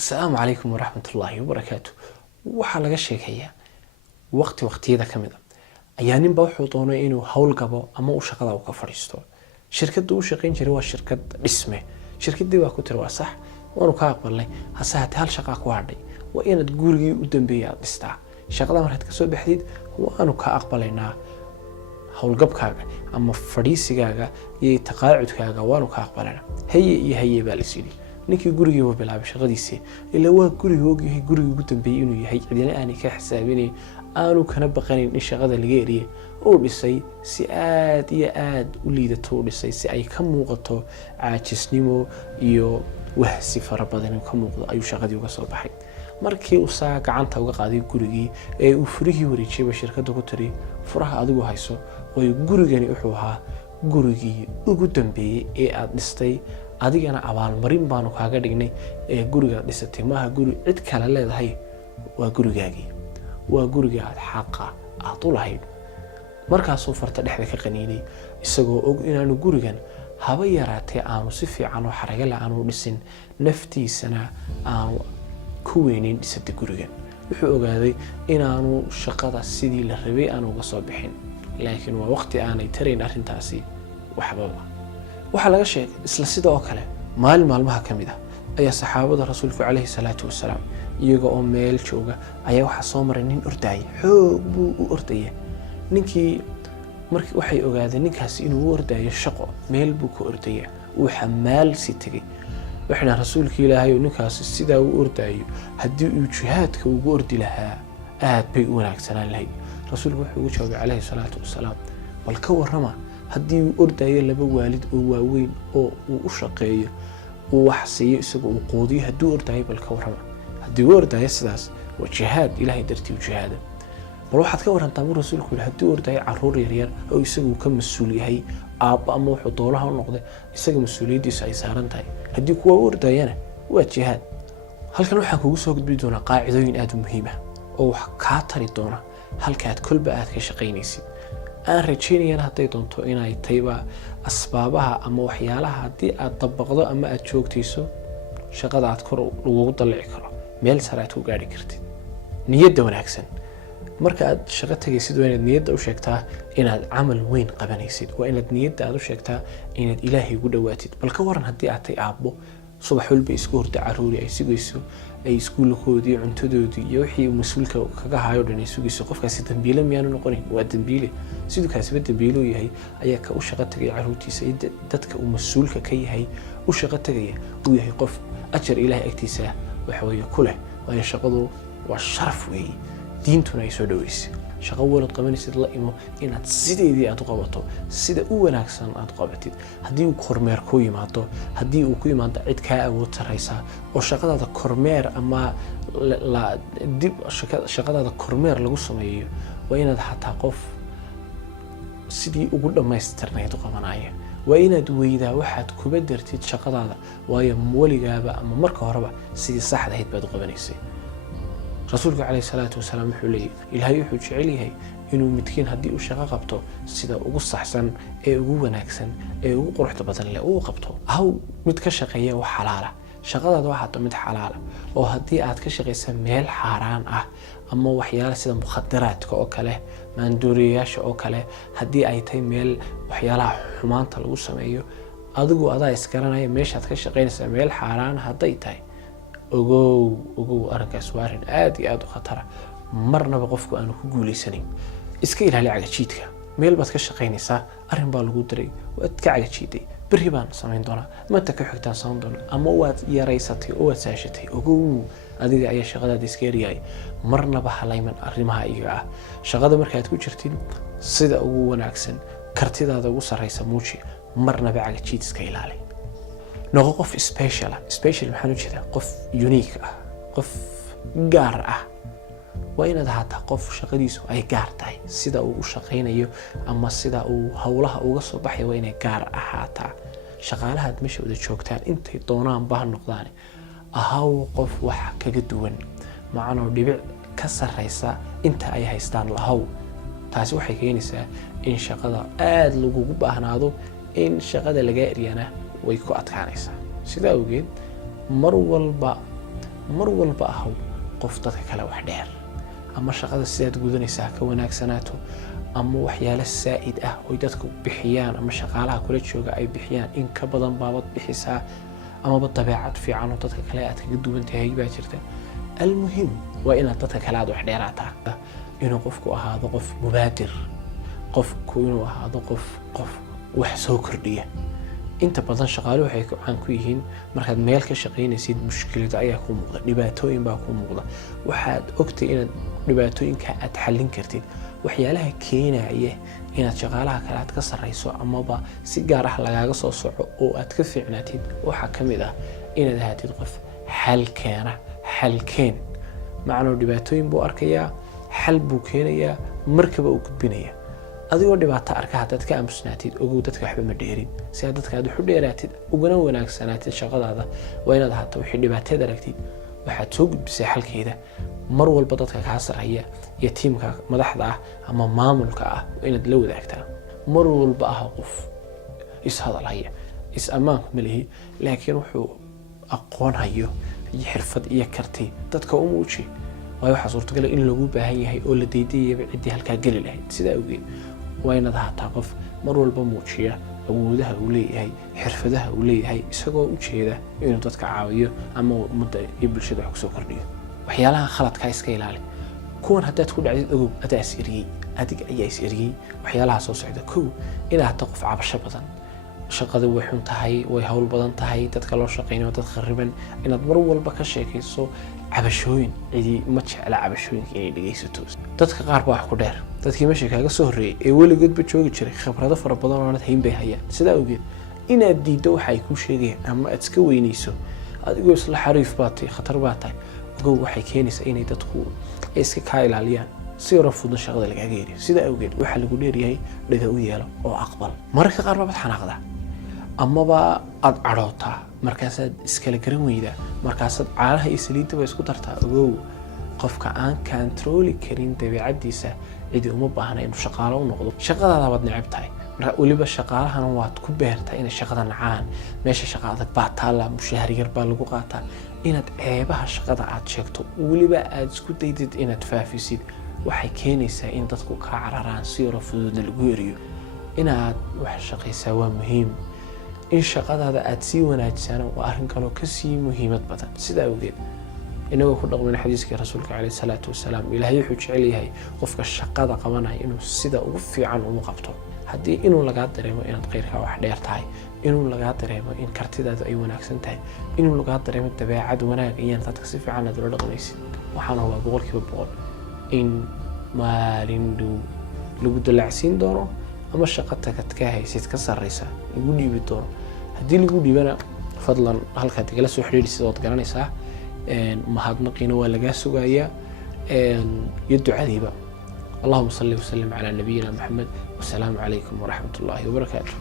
السلام عليكم ورحمة الله وبركاته. waxaa laga sheekayaa waqtiyada kamid ah ayaa nin baa wuxuu doonay inuu hawl gabo ama uu shaqada ka fariisto. Shirkaddu uu shaqeyn jiray waa shirkad dhisme. Shirkadii waa ku tiri waa sax, waanu ka aqbalnay. Hase haddii hal shaqa ku hadhay, waa inaad gurigii u dambeeyay dhistaa. Shaqada markaad ka soo baxdid, waanu ka aqbalaynaa hawlgabkaaga ama fadhiisigaaga iyo taqaacudkaaga waanu ka aqbalaynaa. Haye baa la siiyay. ninkii gurigii uu bilaabay shaqadiisa ilaa waa gurigii ugu dambeeyay inuu yahay cidina aan ka xisaabinayn aanu kana baqanayn in shaqada laga eriyo oo dhisay si aad iyo aad u liidato u dhisay si ay ka muuqato caajisnimo iyo wahsi fara badan ka muuqdo ayuu shaqadii uga soo baxay. markii uu saa gacanta uga qaaday gurigii ee uu furihii wareejiyay shirkadda ku tiri furaha adigu hayso oo gurigani wuxuu ahaa gurigii ugu dambeeyay ee aad dhistay adigana abaalmarin baanu kaaga dhignay ee guriga dhisatay maaha guri cid kale leedahay waa gurigaagii waa guriga xaqa aad u lahayd. markaas uu farta dhexda ka qaniinay isagoo og inaanu gurigan haba yaraatee aanu si fiican oo xaraga la aanu dhisin naftiisana aanu ku weynayn dhisatay gurigan. wuxuu ogaaday inaanu shaqada sidii la rabay aanu uga soo bixin, laakiin waa waqti aanay tarayn arrintaasi waxba. waxaa laga sheegay isla sidoo kale maalmaha kamid ah ayaa saxaabada rasuulku calayhi salaatu wasalaam iyaga oo meel jooga ayaa waxa soo maray nin ordaay xoog buu u ordaya. ninkii markii waxay ogaadeen ninkaasi inuu u ordayo shaqo meel buu ku ordaya uu xamaal si tagay. waxna rasuulkii ilaahay oo ninkaasi sidaa u ordayo haddii uu jihaadka ugu ordi lahaa aad bay u wanaagsanaan lahayd. rasuulku wuxuu ugu jawaabay calayhi salaatu wasalaam bal ka warrama haddii uu ordayo laba waalid oo waaweyn oo uu u shaqeeyo uu wax siiyo isagoo uu qoodiyo haddii ordayo bal ka warrama. haddii uu ordayo sidaas waa jihaad ilaahay dartii u jihaada. bal waxaad ka warantaa buu rasuulku yidhi haddii ordayo carruur yaryar oo isagu ka mas-uul yahay aabba ama wuxuu doolaha u noqday isaga mas-uuliyaddiisu ay saaran tahay haddii kuwa u ordayana waa jihaad. halkan waxaan kugu soo gudbi doonaa qaacidooyin aad u muhiim ah oo wax kaa tari doona halkaad kolba aad ka shaqaynaysid. aan rajaynayaan hadday doonto inay tayba asbaabaha ama waxyaalaha haddii aad dabaqdo ama aad joogtayso shaqada aad kor ugu dalici karo meel sare aad ku gaari kartid. niyadda wanaagsan marka aad shaqo tagaysid waa inaad niyadda u sheegtaa inaad camal weyn qabanaysid. waa inaad niyadda aad u sheegtaa inaad ilaahay ugu dhawaatid. bal ka waran haddii aad tay aabbo subax walba isku horta carruuri ay sugayso ay iskuulkoodii cuntadoodii iyo wixii mas-uulka kaga hayo dhan ay sugayso qofkaasi dambiile miyaanu noqonayn? waa dambiile. sidoo kaasiba dambiiluu yahay ayaa ka u shaqo tagaya carruurtiisa iyo dadka uu mas-uulka ka yahay u shaqo tagaya uu yahay qof ajar ilaahay agtiisa waxa weeye ku leh. waayo shaqadu waa sharaf weeye diintuna ay soo dhaweysay. shaqo walad qabanaysid la imo inaad sideedii aad u qabato sida u wanaagsan aad qabatid. haddii uu kormeer ku yimaado haddii uu ku yimaado cid kaa awood saraysa oo shaqadaada kormeer ama dib shaqadaada kormeer lagu sameeyo waa inaad xataa qof sidii ugu dhammaystirnayd u qabanaya. waa inaad weydaa waxaad kuba dartid shaqadaada waayo weligaaba ama marka horeba sidii saxda ahayd baad u qabanaysay. rasuulku calayhi salaatu wasalaam wuxuu leeyahay ilaahay wuxuu jecel yahay inuu midkiin haddii uu shaqo qabto sida ugu saxsan ee ugu wanaagsan ee ugu quruxda badan leh uu qabto. haw mid ka shaqeeya wax xalaala shaqadaada waxaad mid xalaala oo haddii aad ka shaqaysa meel xaaraan ah ama waxyaalo sida mukhadaraadka oo kale maandooriyayaasha oo kale haddii ay tahay meel waxyaalaha xumaanta lagu sameeyo adigu adaa iskaranaya meeshaad ka shaqaynaysa meel xaaraan hadday tahay ogow arrinkaas waa arrin aad iyo aad u khatara marnaba qofku aanu ku guulaysanayn. iska ilaali cagajiidka. meel baad ka shaqaynaysaa arrin baa lagu diray waad ka cagajiiday berri baan samayn doonaa maanta ka xigtaan samayn doonaa ama waad yaraysatay oo waad saashatay ogow adiga ayaa shaqadaada iska yaryahay. marnaba halayman arrimaha iyaga ah. shaqada markaad ku jirtid sida ugu wanaagsan kartidaada ugu sarraysa muuji. marnaba cagajiid iska ilaali. noqo qof special maxaan u jeedaa qof unique ah qof gaar ah. waa inaad ahaataa qof shaqadiisu ay gaar tahay sida uu u shaqaynayo ama sida uu howlaha uga soo baxayo waa inay gaar ahaataa. shaqaalahaad meesha wada joogtaan intay doonaan baa noqdaan ahaw qof wax kaga duwan macnoo dhibic ka sarraysa inta ay haystaan lahaw. taasi waxay keenaysaa in shaqada aad lagugu baahnaado in shaqada laga eryana way ku adkaanaysaa. sidaa awgeed mar walba mar walba ahaw qof dadka kale wax dheer ama shaqada sidaad gudanaysaa ka wanaagsanaato ama waxyaalo saa'id ah oo dadku bixiyaan ama shaqaalaha kula jooga ay bixiyaan in ka badan baabad bixisaa ama dabeecad fiican oo dadka kale aad kaga duwan tahay baa jirta almuhim waa inaad dadka kale aad wax dheeraataa inuu qofku ahaado qof mubaadir qofku inuu ahaado qof wax soo kordhiya inta badan shaqaaluhu waxay caan ku yihiin markaad meel ka shaqaynaysid mushkilada ayaa ku muuqda dhibaatooyin baa ku muuqda waxaad ogtay inaad dhibaatooyinka aad xallin kartid waxyaalaha keenaya inaad shaqaalaha kale aad ka sarreyso amaba si gaar ah lagaaga soo soco oo aad ka fiicnaatid waxaa ka mid ah inaad ahaatid qof xalkeen macnuu dhibaatooyin buu arkayaa xal buu keenayaa markaba uu gudbinayaa adigoo dhibaato arka haddaad ka aamusnaatid ogow dadka waxba ma dheerin si aad dadka aad wax u dheeraatid ugana wanaagsanaatid shaqadaada waa inaad ahaato wixii dhibaateed aragtid waxaad soo gudbisay xalkeeda mar walba dadka kaa sarreeya iyo tiimka madaxda ah ama maamulka ah waa inaad la wadaagtaa mar walba aha qof ishadalhaya is-ammaanku ma lihi laakiin wuxuu aqoon hayo iyo xirfad iyo karti dadka u muuji waayo waxaa suurtagal in lagu baahan yahay oo la deydayaba ciddii halkaa geli lahayd sidaa awgeed waa inaad ahaataa qof mar walba muujiya awoodaha uu leeyahay xirfadaha uu leeyahay isagoo u jeeda inuu dadka caawiyo ama ummadda iyo bulshada wax kusoo kordhiyo waxyaalaha khaladkaa iska ilaali kuwan haddaad ku dhacdid ogow adaa is eriyey adiga ayaa is eriyey waxyaalaha soo socda kow inaad ahaato qof cabasho badan shaqada way xun tahay way hawl badan tahay dadka loo shaqeynayo dad khariban inaad mar walba ka sheekayso cabashooyin cidii ma jecla cabashooyinka inay dhegaysato dadka qaar baa wax ku dheer dadkii meesha kaaga soo horreeyay ee weligoodba joogi jiray khibrado fara badan oo aanad hayn bay hayaan sidaa awgeed inaad diiddo waxa ay kuu sheegayaan ama aad iska weynayso adigoo isla xariif baa tahay khatar baa tahay ogow waxay keenaysaa inay dadku ay iska kaa ilaaliyaan si yaro fudud shaqada lagaaga heliyo sidaa awgeed waxaa lagu dheeryahay dhaga u yeelo oo aqbal mararka qaar baad xanaaqdaa amaba aad cadhootaa markaasaad iskala garan weydaa markaasaad caanaha iyo saliidaba isku dartaa ogow qofka aan kantarooli karin dabeecadiisa cidi uma baahna inuu shaqaalo u noqdo shaqadaada baad necab tahay marka weliba shaqaalahana waad ku beertaa inay shaqada nacaan meesha shaqa adag baa taalla mushaahar yar baa lagu qaataa inaad ceebaha shaqada aad sheegto weliba aad isku daydid inaad faafisid waxay keenaysaa in dadku kaa cararaan si yaro fududna lagu eriyo inaad wax shaqaysaa waa muhiim in shaqadaada aad sii wanaajisana waa arrin kaloo kasii muhiimad badan sidaa awgeed inagoo ku dhaqmayna xadiiskii rasuulka calayhi salaatu wasalaam ilaahay wuxuu jecel yahay qofka shaqada qabanaya inuu sida ugu fiican ugu qabto haddii inuu lagaa dareemo inaad khayrkaa wax dheer tahay inuu lagaa dareemo in kartidaadu ay wanaagsan tahay inuu lagaa dareemo dabeecad wanaag iyaan dadka si fiican aad ula dhaqmaysid waxaana waa 100% in maalin dhow lagu dalacsiin doono ama shaqo tagad ka haysid ka sarreysa lagu dhiibi doono haddii lagu dhiibana fadlan halkaad igala soo xiriirsid ood garanaysaa mahadnaqiina waa lagaa sugayaa iyo ducadiiba اللهم صل وسلم على نبينا محمد والسلام عليكم ورحمة الله وبركاته.